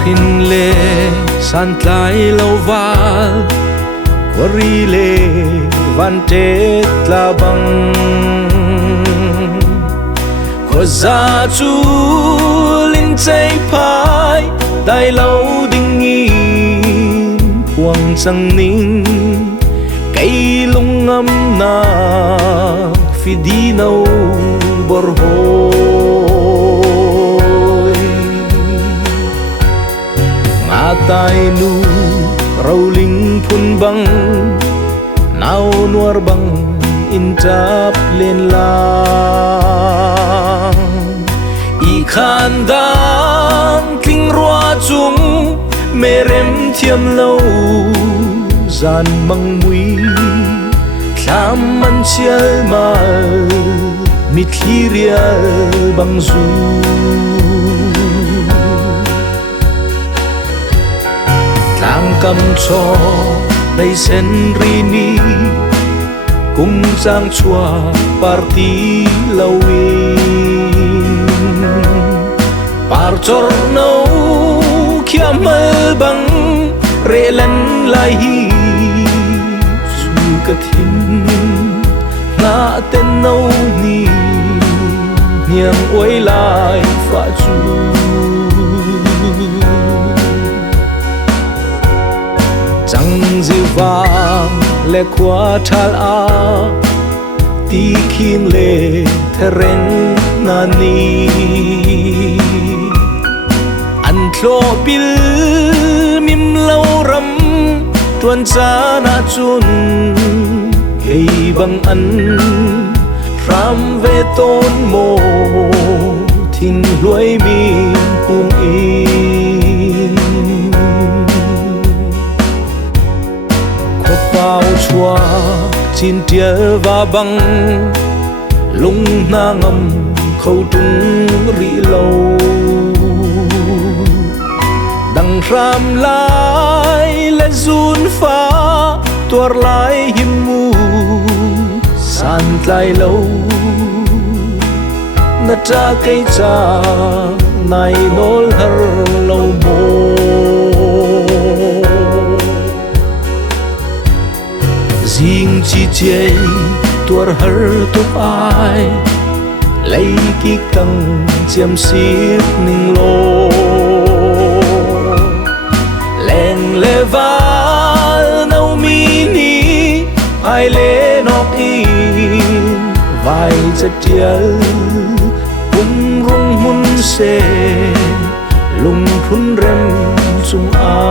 hin le san tlai lo val quari le van te tla bang ko za chu lin chai phai dai lo ding in huang chang ning cây lung ngâm na phi đi nâu bor hôi ngã tai nu rau linh phun băng nao nuar băng in trap lên lang y khan dang kinh roa chung mê rem thiam lâu gian măng mui tham man chial mal mit hirial bang zu tlang kam cho dai sen rini kum sang chua parti lawin par chor no khiamal bang re lan lai hi ka thin na ten nâu ni niang oi lai fa chu chẳng dư vàng lệ qua thal a ti khiêng lệ theren na ni an thlo pil mim lâu ram tuan cha na chun hei bang an ram ve ton mo thin luai mi hung in kho pao chua chin tia va bang lung na ngam khâu tung ri lâu đằng ram lai lên run pha tuar lai him mu san tlai lâu na cha cây cha nai nol har lâu mo riêng chi chei tuar har tu ai lấy ki căng chiam xiết ning lo leng le va nau mi ni ai le nok in vai chất tiel bung rung mun se lung phun rem chung a